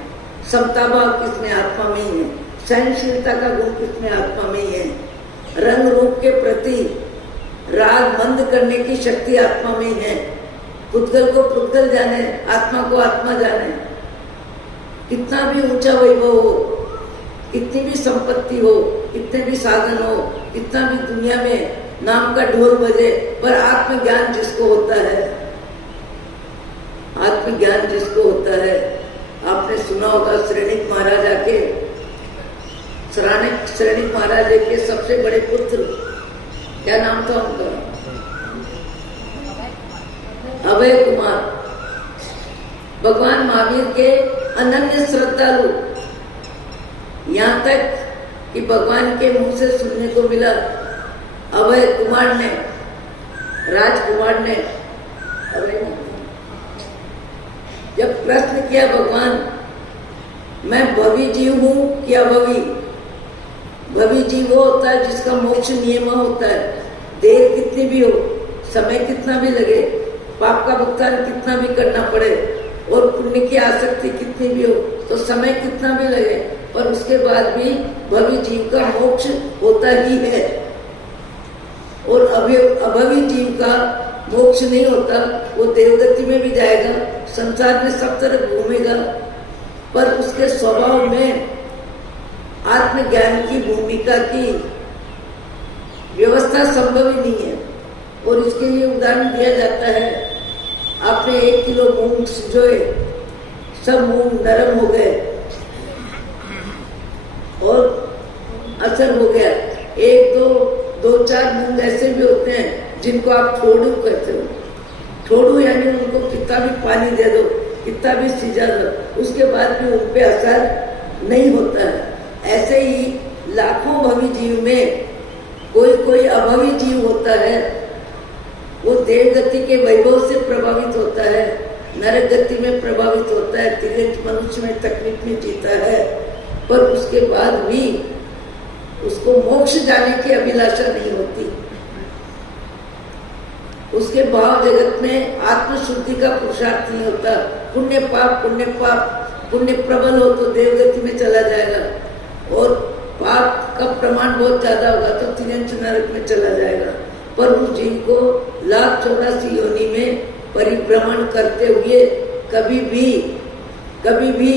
समता भाव किसमें आत्मा में ही है, सहनशीलता का गुण किसमें आत्मा में ही है, रंग रूप के प्रति राग मंद करने की शक्ति आत्मा में ही है। पुद्गल को पुद्गल जाने, आत्मा को आत्मा जाने। कितना भी ऊंचा वैभव हो, कितनी भी संपत्ति हो, कितने भी साधन हो, कितना भी दुनिया में नाम का ढोल बजे, पर आत्मज्ञान जिसको होता है, आत्मज्ञान जिसको होता है, आपने सुना होगा श्रेणिक महाराजा के, श्रेणिक महाराजा के सबसे बड़े पुत्र, क्या नाम था उनका? अभय कुमार। भगवान महावीर के अनन्य श्रद्धालु, यहाँ तक कि भगवान के मुंह से सुनने को मिला, अभय कुमार ने, राजकुमार ने, जब प्रश्न किया भगवान, मैं भवी जीव हूं कि अभवी? भवी जीव वो होता है जिसका मोक्ष नियम होता है, देर कितनी भी हो, समय कितना भी लगे, पाप का भुगतान कितना भी करना पड़े और पुण्य की आसक्ति कितनी भी हो, तो समय कितना भी लगे, पर उसके बाद भी भवी जीव का मोक्ष होता ही है। और अभवी जीव का मोक्ष नहीं होता, वो देवगति में भी जाएगा, संसार में सब तरफ घूमेगा, पर उसके स्वभाव में आत्मज्ञान की भूमिका की व्यवस्था संभव ही नहीं है। और इसके लिए उदाहरण दिया जाता है, आपने 1 किलो मूंग सिंचोए, सब मूंग नरम हो गए और असर हो गया। 1, 2, 4 मूंग ऐसे भी होते हैं जिनको आप ठोड़ू कहते हो। ठोड़ू यानी उनको कितना भी पानी दे दो, कितना भी सिंचा दो, उसके बाद भी उन पे असर नहीं होता है। ऐसे ही लाखों भवी जीव में कोई अभवी जीव होता है, वो देवगति के वैभव से प्रभावित होता है, नरक गति में प्रभावित होता है, तिर्यक मनुष्य में तकलीफ में जीता है, पर उसके बाद भी उसको मोक्ष जाने की अभिलाषा नहीं होती। उसके भाव जगत में आत्मशुद्धि का पुरुषार्थ नहीं होता। पुण्य पाप, पुण्य प्रबल हो तो देवगति में चला जाएगा, और पाप का प्रमाण बहुत ज्यादा होगा तो तिर्यक नरक में चला जाएगा। पर उस जीव को 1,84 योनि में परिभ्रमण करते हुए कभी भी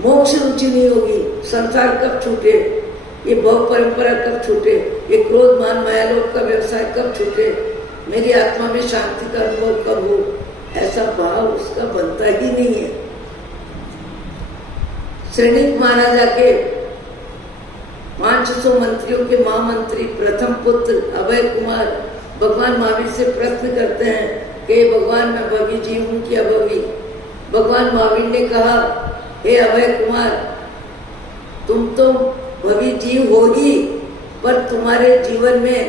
मोक्ष रुचि नहीं होगी। संसार कब छूटे, ये भव परंपरा कब छूटे, ये क्रोध मान माया लोभ का व्यवसाय कब छूटे, मेरी आत्मा में शांति का अनुभव कब हो, ऐसा भाव उसका बनता ही नहीं है। श्रेणिक महाराजा के 500 मंत्रियों के महामंत्री प्रथम पुत्र अभय कुमार भगवान महावीर से प्रश्न करते हैं कि भगवान मैं भवी जीव हूं कि अभवी? भगवान महावीर ने कहा, हे अभय कुमार, तुम तो भवी जीव हो ही, पर तुम्हारे जीवन में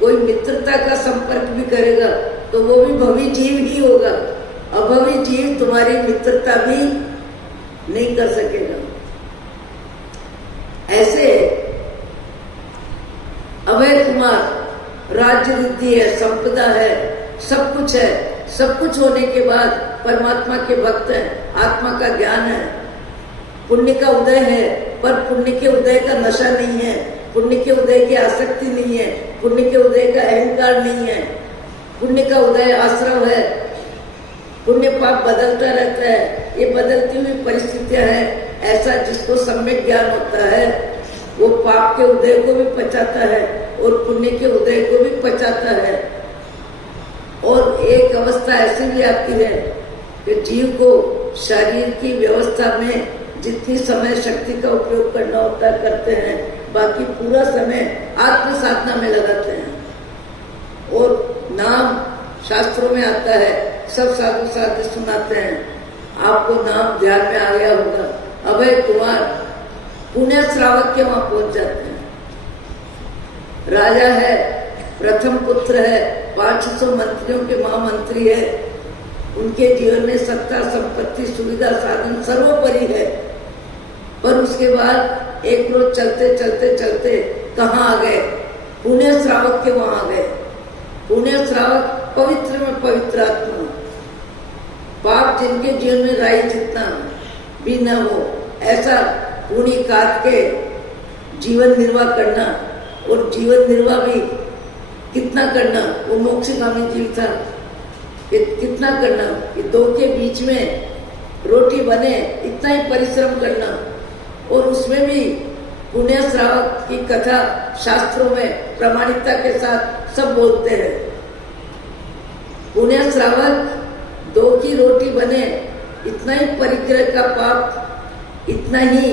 कोई मित्रता का संपर्क भी करेगा तो वो भी भवी जीव ही होगा। अभवी जीव तुम्हारी मित्रता भी नहीं कर सकेगा। ऐसे अभय कुमार राज्य रिद्धि है, संपदा है, सब कुछ है, सब कुछ होने के बाद परमात्मा के भक्त हैं, आत्मा का ज्ञान है, पुण्य का उदय है, पर पुण्य के उदय का नशा नहीं है, पुण्य के उदय की आसक्ति नहीं है, पुण्य के उदय का अहंकार नहीं है, पुण्य का उदय आश्रव है। पुण्य पाप बदलता रहता है, ये बदलती हुई परिस्थितियां हैं। ऐसा जिसको सम्यक ज्ञान होता है वो पाप के उदय को भी पचाता है और पुण्य के उदय को भी पचाता है। और एक अवस्था ऐसी भी आती है कि जीव को शरीर की व्यवस्था में जितनी समय शक्ति का उपयोग करना होता है करते हैं, बाकी पूरा समय आत्म साधना में लगाते हैं। और नाम शास्त्रों में आता है, सब साधु साधु सुनाते हैं, आपको नाम ध्यान में आ गया होगा। अभय कुमार पुण्य श्रावक के वहां पहुंच जाते हैं। राजा है, प्रथम पुत्र है, 500 मंत्रियों के महामंत्री है, उनके जीवन में सत्ता संपत्ति सुविधा साधन सर्वोपरि है। पर उसके बाद एक रोज चलते चलते चलते कहाँ आ गए? पुण्य श्रावक के वहां आ गए। पुण्य श्रावक पवित्र में पवित्र आत्मा, पाप जिनके जीवन में राई जितना भी न हो ऐसा पुण्य काट के जीवन निर्वाह करना, और जीवन निर्वाह भी कितना करना? वो मोक्षगामी जीव था, कितना करना कि दो के बीच में रोटी बने इतना ही परिश्रम करना। और उसमें भी पुण्य श्रावक की कथा शास्त्रों में प्रामाणिकता के साथ सब बोलते हैं। पुण्य श्रावक दो की रोटी बने इतना ही परिग्रह का पाप, इतना ही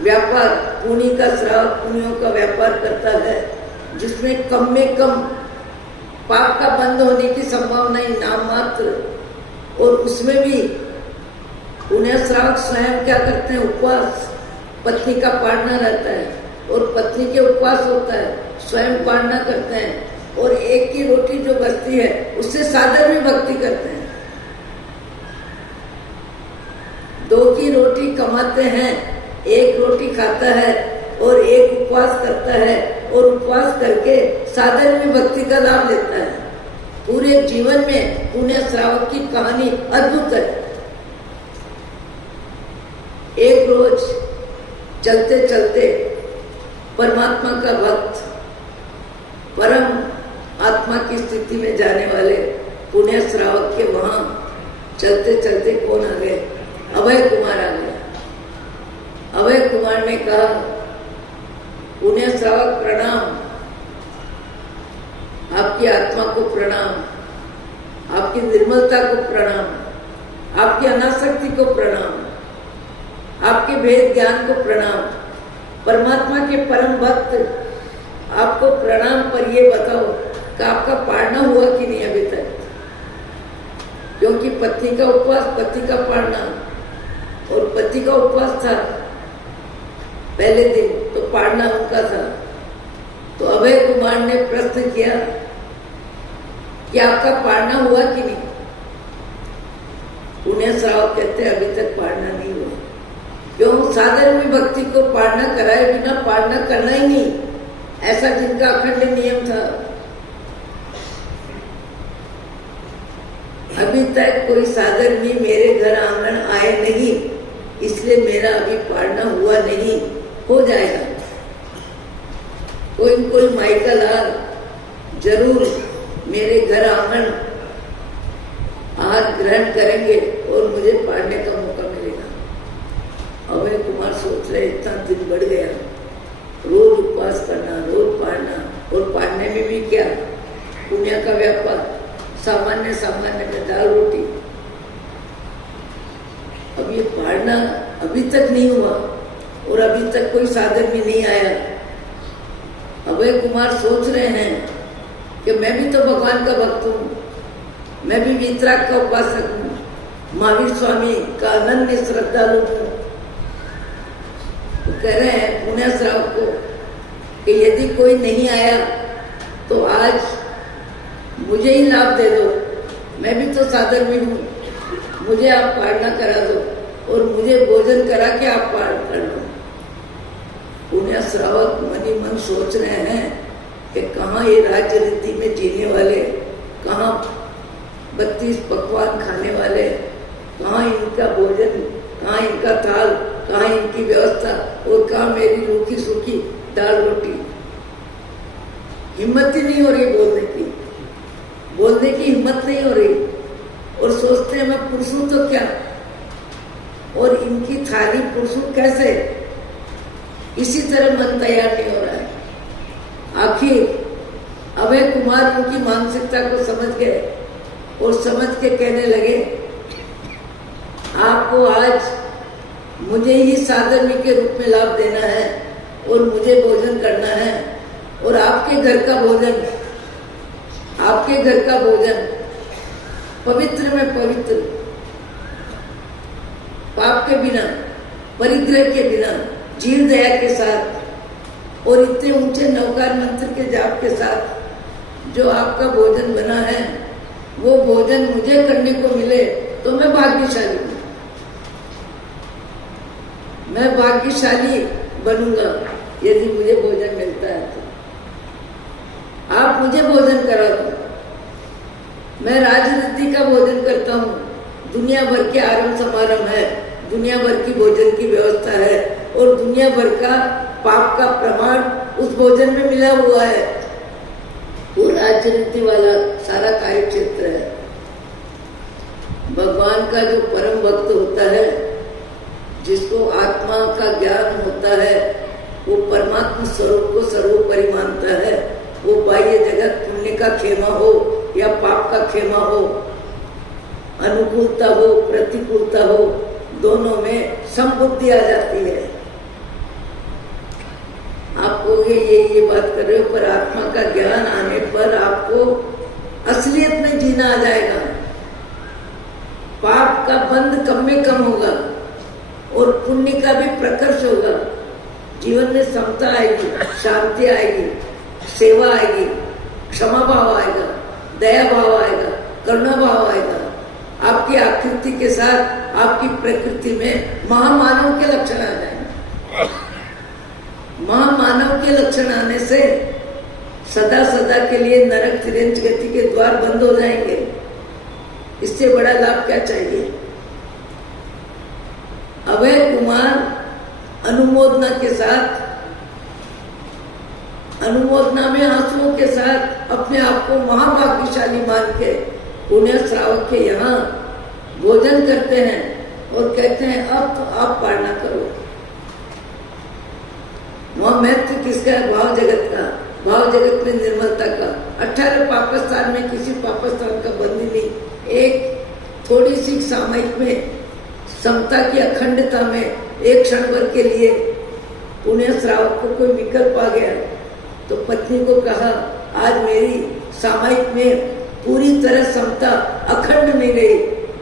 व्यापार पुण्य का श्रावक पुण्यों का व्यापार करता है, जिसमें कम में कम पाप का बंद होने की संभावना ही नाम मात्र। और उसमें भी पुण्य श्रावक स्वयं क्या करते हैं? उपवास, पत्नी का पालना रहता है और पत्नी के उपवास होता है, स्वयं पालना करते हैं और एक की रोटी जो बचती है उससे सादर में भक्ति करते हैं। दो की रोटी कमाते हैं, एक रोटी खाता है और एक उपवास करता है, और उपवास करके साधन में भक्ति का लाभ लेता है। पूरे जीवन में पुण्य श्रावक की कहानी अद्भुत है। एक रोज चलते चलते परमात्मा का भक्त, परम आत्मा की स्थिति में जाने वाले पुण्य श्रावक के वहां चलते चलते कौन आ गए? अभय कुमार आ गए। अभय कुमार ने कहा, पुण्य श्रावक प्रणाम, आपकी आत्मा को प्रणाम, आपकी निर्मलता को प्रणाम, आपकी अनासक्ति को प्रणाम, आपके भेद ज्ञान को प्रणाम। परमात्मा के परम भक्त आपको प्रणाम। पर ये बताओ कि आपका पालना हुआ कि नहीं अभी तक? क्योंकि पत्नी का उपवास, पति का पालना, और पति का उपवास था पहले दिन, तो पालना उनका था। तो अभय कुमार ने प्रश्न किया कि आपका पालना हुआ कि नहीं? पुण्य श्रावक कहते हैं अभी तक पालना नहीं हुआ। क्यों? साधन में भक्ति को पालना कराए बिना पालना करना ही नहीं, ऐसा जिनका अखंड नियम था। अभी तक कोई साधन भी मेरे घर आंगन आए नहीं, इसलिए मेरा अभी पालना हुआ नहीं, हो जाएगा। कोई माइका लाल जरूर मेरे घर आंगन आहार ग्रहण करेंगे और मुझे पालने का मौका मिलेगा। अभय कुमार सोच रहे इतना दिन बढ़ गया, रोज उपवास करना, रोज पालना, और पालने में भी क्या पुण्य का व्यापार, सामान्य सामान्य में दाल रोटी। अब ये पालना अभी तक नहीं हुआ और अभी तक कोई साधन भी नहीं आया। अभय कुमार सोच रहे हैं कि मैं भी तो भगवान का भक्त हूँ, मैं भी वीतराग का उपासक हूँ, महावीर स्वामी का अनन्य श्रद्धालु हूँ। तो कह रहे हैं पुण्य श्रावक को कि यदि कोई नहीं आया तो आज मुझे ही लाभ दे दो, मैं भी तो साधन में हूँ, मुझे आप पालना करा दो और मुझे भोजन करा के आप पालन कर लो। पुण्य श्रावक मन ही मन सोच रहे हैं कि कहाँ ये राज्य रिद्धि में जीने वाले, कहाँ 32 पकवान खाने वाले, कहाँ इनका भोजन, कहाँ इनका थाल, कहाँ इनकी व्यवस्था, और कहाँ मेरी रूखी सूखी दाल रोटी। हिम्मत ही नहीं हो रही बोलने की हिम्मत नहीं हो रही, और सोचते हैं मैं पुरुष हूं तो क्या, और इनकी थाली पुरुष हूं कैसे, इसी तरह मन तैयार नहीं हो रहा है। आखिर अभय कुमार उनकी मानसिकता को समझ गए और समझ के कहने लगे, आपको आज मुझे ही साधर्मी के रूप में लाभ देना है और मुझे भोजन करना है, और आपके घर का भोजन पवित्र में पवित्र, पाप के बिना, परिग्रह के बिना, जीव दया के साथ और इतने ऊंचे नवकार मंत्र के जाप के साथ जो आपका भोजन बना है वो भोजन मुझे करने को मिले तो मैं भाग्यशाली हूँ। मैं भाग्यशाली बनूंगा यदि मुझे भोजन मिलता है तो। आप मुझे भोजन करा दो। मैं राजनीति का भोजन करता हूँ, दुनिया भर के आरंभ समारंभ है, दुनिया भर की भोजन की व्यवस्था है और दुनिया भर का पाप का प्रमाण उस भोजन में मिला हुआ है। वो राजनीति वाला सारा कार्य क्षेत्र है। भगवान का जो परम भक्त होता है, जिसको आत्मा का ज्ञान होता है, वो परमात्मा स्वरूप को सर्वोपरि मानता है। वो बाह्य जगत पुण्य का खेमा हो या पाप का खेमा हो, अनुकूलता हो प्रतिकूलता हो, दोनों में समबुद्धि आ जाती है। आप कहोगे ये बात कर रहे हो, पर आत्मा का ज्ञान आने पर आपको असलियत में जीना आ जाएगा। पाप का बंध कम में कम होगा और पुण्य का भी प्रकर्ष होगा। जीवन में समता आएगी, शांति आएगी, सेवा आएगी, क्षमा भाव आएगा, दया भाव आएगा, करुणा भाव आएगा। आपकी आकृति के साथ आपकी प्रकृति में महामानव के लक्षण आ जाएंगे। महामानव के लक्षण आने से सदा सदा के लिए नरक तिरंज गति के द्वार बंद हो जाएंगे। इससे बड़ा लाभ क्या चाहिए? अभय कुमार अनुमोदना के साथ, अनुमोदना में आंसुओं के साथ अपने आप को महाभाग्यशाली मान के पुण्य श्रावक के यहाँ भोजन करते हैं और कहते हैं अब तो आप पालना करो। वहां महत्व किसका है? भाव जगत का। भाव जगत में निर्मलता का। 18 पापस्थान में किसी पापस्थान का बंदी नहीं। एक थोड़ी सी सामयिक में समता की अखंडता में एक क्षण भर के लिए पुण्य श्रावक को कोई विकल्प आ गया तो पत्नी को कहा आज मेरी सामयिक में पूरी तरह समता अखंड नहीं रही,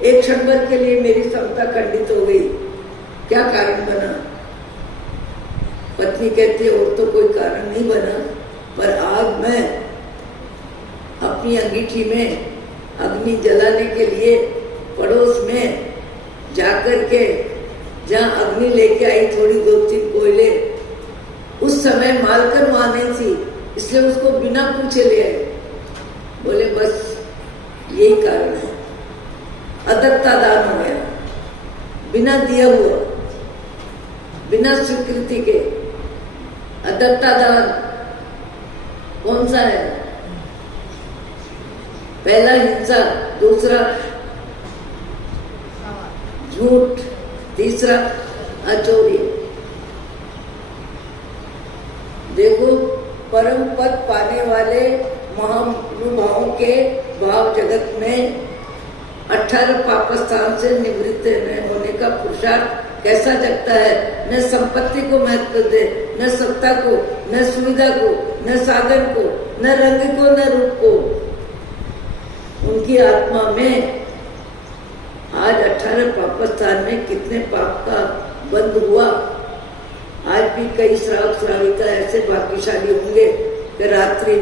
एक क्षण भर के लिए मेरी समता खंडित हो गई। क्या कारण बना? पत्नी कहती है और तो कोई कारण नहीं बना, पर आज मैं अपनी अंगीठी में अग्नि जलाने के लिए पड़ोस में जाकर के जहाँ अग्नि लेके आई थोड़ी 2-3 कोयले, उस समय मालकन वहां नहीं थी, इसलिए उसको बिना पूछे ले आए। बोले बस यही कारण है, अदत्ता दान हो गया, बिना दिया हुआ, बिना स्वीकृति के। अदत्ता दान कौन सा है? पहला हिंसा, दूसरा झूठ, तीसरा अचोरी। देखो परम पद पाने वाले महानुभावों के भाव जगत में 18 पापस्थान से निवृत्त होने का पुरुषार्थ कैसा जगता है। न संपत्ति को महत्व दे, न सत्ता को, न सुविधा को, न साधन को, न रंग को, न रूप को। उनकी आत्मा में आज 18 पापस्थान में कितने पाप का बंद हुआ। आज भी कई श्रावक श्राविका ऐसे भाग्यशाली होंगे कि रात्रि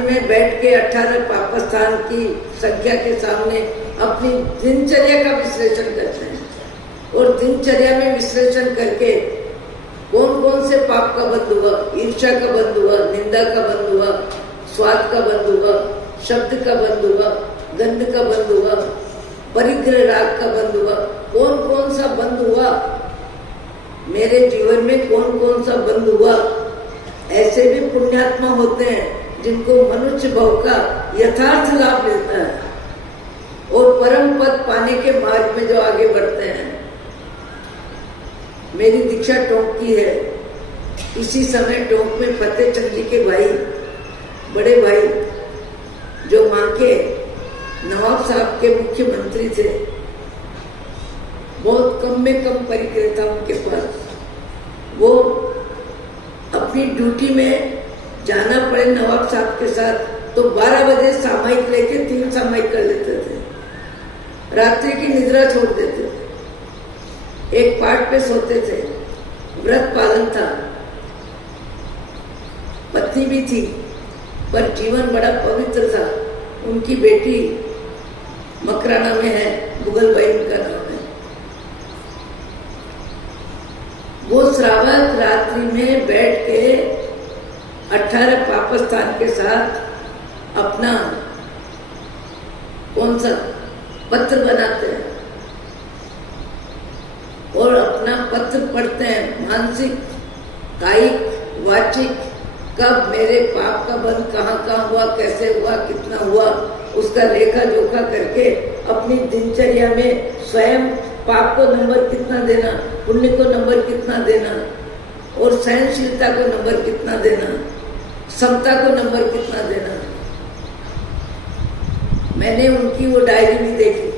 में बैठ के 18 पापस्थान की संख्या के सामने अपनी दिनचर्या का विश्लेषण करते हैं और दिनचर्या में विश्लेषण करके कौन कौन से पाप का बंद हुआ, ईर्ष्या का बंद हुआ, निंदा का बंद हुआ, स्वाद का बंद हुआ, शब्द का बंद हुआ, गंध का बंद हुआ, परिग्रह राग का बंद हुआ, कौन कौन सा बंद हुआ मेरे जीवन में, कौन कौन सा बंद हुआ। ऐसे भी पुण्यात्मा होते हैं जिनको मनुष्य भाव का यथार्थ लाभ मिलता है और परम पद पाने के मार्ग में जो आगे बढ़ते हैं। मेरी दीक्षा टोंक की है। इसी समय टोंक में फतेह चंद जी के भाई, बड़े भाई, जो वहां के नवाब साहब के मुख्यमंत्री थे, बहुत कम में कम परिक्रय था उनके पास। वो अपनी ड्यूटी में जाना पड़े नवाब साहब के साथ तो 12 बजे सामयिक लेके 3 सामयिक कर लेते थे, रात्रि की निद्रा छोड़ देते थे, एक पार्ट पे सोते थे। व्रत पालन था, पत्नी भी थी, पर जीवन बड़ा पवित्र था। उनकी बेटी मकराना में है, मुगलबाई उनका नाम है। वो श्रावक रात्रि में बैठ के 18 पाकिस्तान के साथ अपना कौन सा पत्र बनाते हैं और अपना पत्र पढ़ते हैं, मानसिक, कायिक, वाचिक, कब मेरे पाप का बंद कहाँ हुआ, कैसे हुआ, कितना हुआ, उसका लेखा जोखा करके अपनी दिनचर्या में स्वयं पाप को नंबर कितना देना, पुण्य को नंबर कितना देना और सहनशीलता को नंबर कितना देना, समता को नंबर कितना देना। मैंने उनकी वो डायरी भी देखी।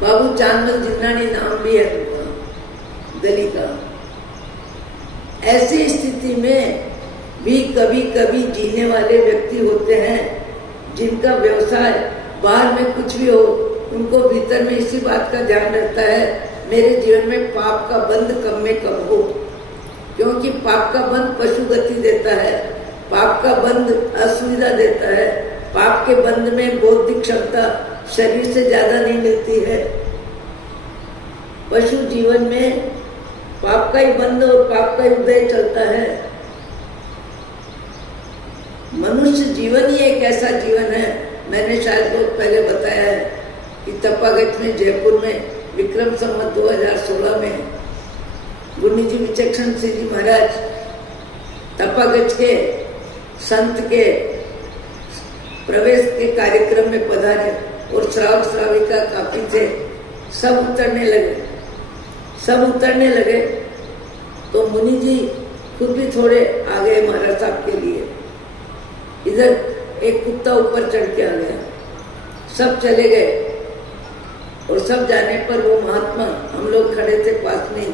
बाबू चांदमल जिन्नानी नाम भी है उनका, गली का। ऐसी स्थिति में भी कभी कभी जीने वाले व्यक्ति होते हैं जिनका व्यवसाय बाहर में कुछ भी हो, उनको भीतर में इसी बात का ध्यान रहता है मेरे जीवन में पाप का बंध कम में कम हो, क्योंकि पाप का बंध पशु गति देता है, पाप का बंध असुविधा देता है, पाप के बंध में बौद्धिक क्षमता शरीर से ज्यादा नहीं मिलती है। पशु जीवन में पाप का ही बंध और पाप का ही उदय चलता है। मनुष्य जीवन ही एक ऐसा जीवन है, मैंने शायद बहुत पहले बताया है कि तपागत में, जयपुर में विक्रम संवत 2016 में गुन्नी जी विचक्षण सिंह जी महाराज तपागत के संत के प्रवेश के कार्यक्रम में पधारे और श्रावक श्राविका काफी थे, सब उतरने लगे तो मुनि जी खुद भी थोड़े आ गए महाराज साहब के लिए। इधर एक कुत्ता ऊपर चढ़ के आ गया, सब चले गए और सब जाने पर वो महात्मा, हम लोग खड़े थे पास में,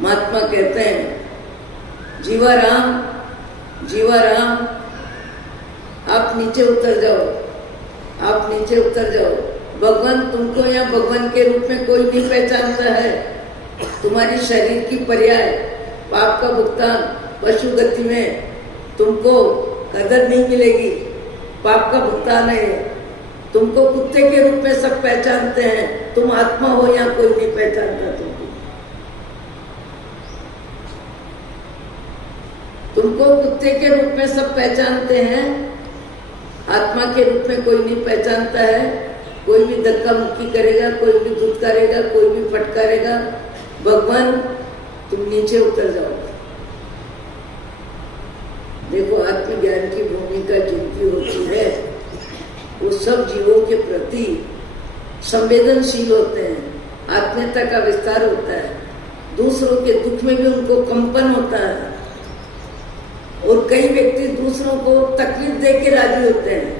महात्मा कहते हैं जीवाराम आप नीचे उतर जाओ, भगवान तुमको यहाँ भगवान के रूप में कोई नहीं पहचानता है। तुम्हारी शरीर की पर्याय पाप का भुगतान पशु गति में तुमको कदर नहीं मिलेगी, पाप का भुगतान है। तुमको कुत्ते के रूप में सब पहचानते हैं, तुम आत्मा हो यहाँ कोई नहीं पहचानता तुमको कुत्ते के रूप में सब पहचानते हैं, आत्मा के रूप में कोई नहीं पहचानता है। कोई भी धक्का मुक्की करेगा, कोई भी धुतकारेगा, कोई भी फटकारेगा, भगवान तुम नीचे उतर जाओ। देखो आत्मज्ञान की भूमिका जिनकी होती है वो सब जीवों के प्रति संवेदनशील होते हैं, आत्मीयता का विस्तार होता है, दूसरों के दुख में भी उनको कंपन होता है। और कई व्यक्ति दूसरों को तकलीफ दे के राजी होते हैं।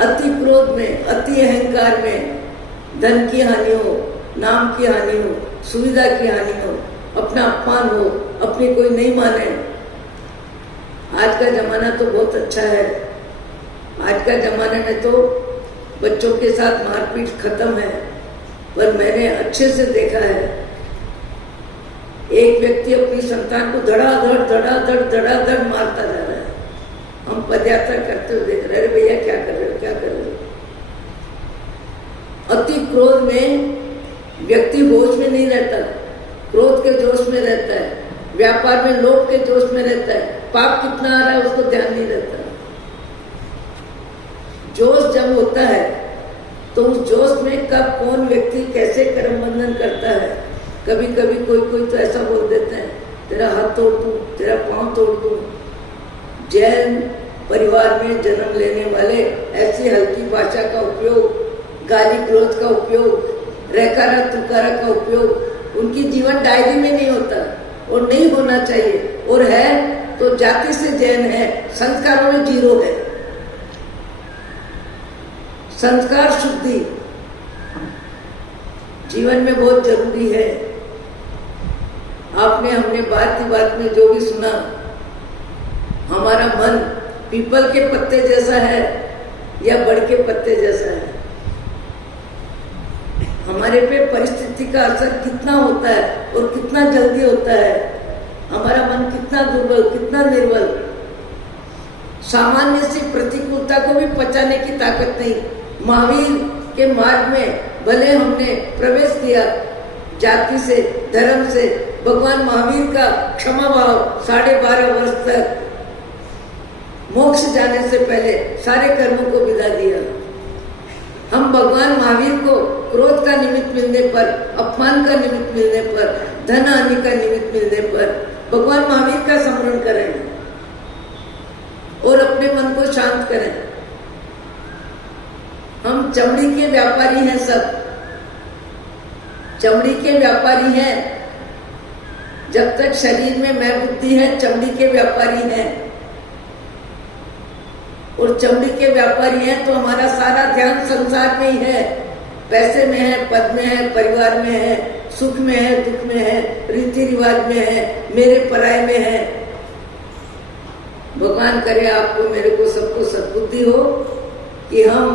अति क्रोध में, अति अहंकार में धन की हानि हो, नाम की हानि हो, सुविधा की हानि हो, अपना अपमान हो, अपनी कोई नहीं माने। आज का जमाना तो बहुत अच्छा है, आज का जमाने में तो बच्चों के साथ मारपीट खत्म है, पर मैंने अच्छे से देखा है एक व्यक्ति अपनी संतान को धड़ाधड़ मारता जा रहा है। हम पदयात्रा करते हुए देख रहे, अरे भैया क्या कर रहे हो। अति क्रोध में व्यक्ति होश में नहीं रहता, क्रोध के जोश में रहता है, व्यापार में लोभ के जोश में रहता है, पाप कितना आ रहा है उसको ध्यान नहीं रहता। जोश जब होता है तो उस जोश में कब कौन व्यक्ति कैसे कर्म बंधन करता है। कभी कभी कोई तो ऐसा बोल देते हैं तेरा हाथ तोड़ दूं, तेरा पांव तोड़ दूं। जैन परिवार में जन्म लेने वाले ऐसी हल्की भाषा का उपयोग, गाली गलौज का उपयोग, रैकारा तुकारा का उपयोग उनकी जीवन डायरी में नहीं होता और नहीं होना चाहिए, और है तो जाति से जैन है, संस्कारों में जीरो है। संस्कार शुद्धि जीवन में बहुत जरूरी है। हमने बात ही बात में जो भी सुना, हमारा मन पीपल के पत्ते जैसा है या बड़ के पत्ते जैसा है। हमारे पे परिस्थिति का असर कितना होता है और कितना जल्दी होता है हमारा मन कितना दुर्बल, कितना निर्बल। सामान्य सी प्रतिकूलता को भी पचाने की ताकत नहीं। महावीर के मार्ग में भले हमने प्रवेश किया, जाति से, धर्म से, भगवान महावीर का क्षमा भाव 12.5 वर्ष तक मोक्ष जाने से पहले सारे कर्मों को विदा दिया। हम भगवान महावीर को क्रोध का निमित्त मिलने पर, अपमान का निमित्त मिलने पर, धन हानि का निमित्त मिलने पर भगवान महावीर का स्मरण करें और अपने मन को शांत करें। हम चमड़ी के व्यापारी हैं, सब चमड़ी के व्यापारी हैं। जब तक शरीर में मैं बुद्धि है, चमड़ी के व्यापारी हैं। और चमड़ी के व्यापारी हैं तो हमारा सारा ध्यान संसार में ही है, पैसे में है, पद में है, परिवार में है, सुख में है, दुख में है, रीति रिवाज में है, मेरे पराये में है। भगवान करे आपको, मेरे को, सबको सद्बुद्धि हो कि हम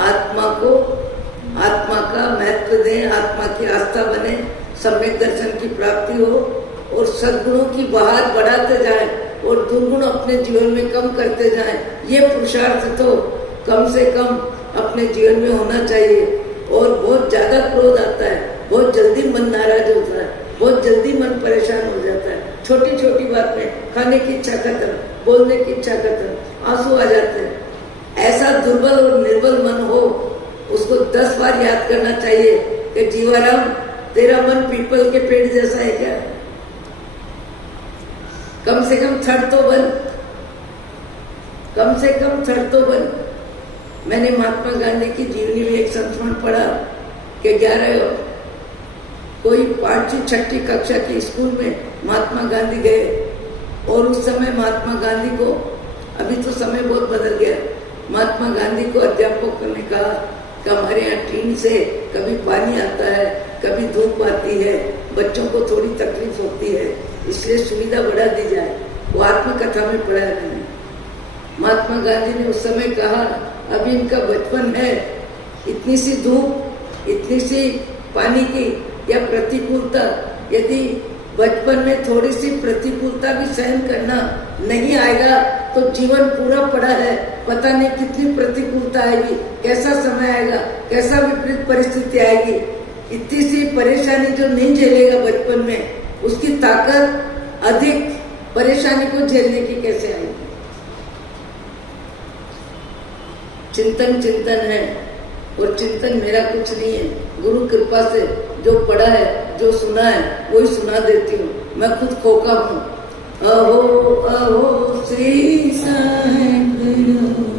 आत्मा को, आत्मा का महत्व दें, आत्मा की आस्था बने, सम्यक दर्शन की प्राप्ति हो और सद्गुणों की बहार बढ़ाते जाएं और दुर्गुण अपने जीवन में कम करते जाएं। ये पुरुषार्थ तो कम से कम अपने जीवन में होना चाहिए। और बहुत ज्यादा क्रोध आता है, बहुत जल्दी मन नाराज होता है, बहुत जल्दी मन परेशान हो जाता है। छोटी छोटी बात में खाने की इच्छा खत्म, बोलने की इच्छा खत्म, आंसू आ जाते हैं। ऐसा दुर्बल और निर्बल मन हो, उसको 10 बार याद करना चाहिए कि जीवाराम, तेरा मन पीपल के पेड़ जैसा है क्या? कम से कम छड़ तो बन, कम से कम छड़ तो बन। मैंने महात्मा गांधी की जीवनी में एक संस्मरण पढ़ा कि 5वीं-6वीं कक्षा की स्कूल में महात्मा गांधी गए और उस समय महात्मा गांधी को, अभी तो समय बहुत बदल गया, महात्मा गांधी को अध्यापकों ने कहा कि हमारे यहाँ टीन से कभी पानी आता है, कभी धूप आती है, बच्चों को थोड़ी तकलीफ होती है, इसलिए सुविधा बढ़ा दी जाए। वो आत्मकथा में पढ़ा है मैंने। महात्मा गांधी ने उस समय कहा, अभी इनका बचपन है, इतनी सी धूप, इतनी सी पानी की या प्रतिकूलता, यदि बचपन में थोड़ी सी प्रतिकूलता भी सहन करना नहीं आएगा तो जीवन पूरा पड़ा है, पता नहीं कितनी प्रतिकूलता आएगी, कैसा समय आएगा, कैसा विपरीत परिस्थिति आएगी। इतनी सी परेशानी जो नहीं झेलेगा बचपन में, उसकी ताकत अधिक परेशानी को झेलने की कैसे आएगी। चिंतन चिंतन है और चिंतन मेरा कुछ नहीं है, गुरु कृपा से जो पढ़ा है, जो सुना है, वही सुना देती हूँ। मैं खुद खोका हूँ। अहो अहो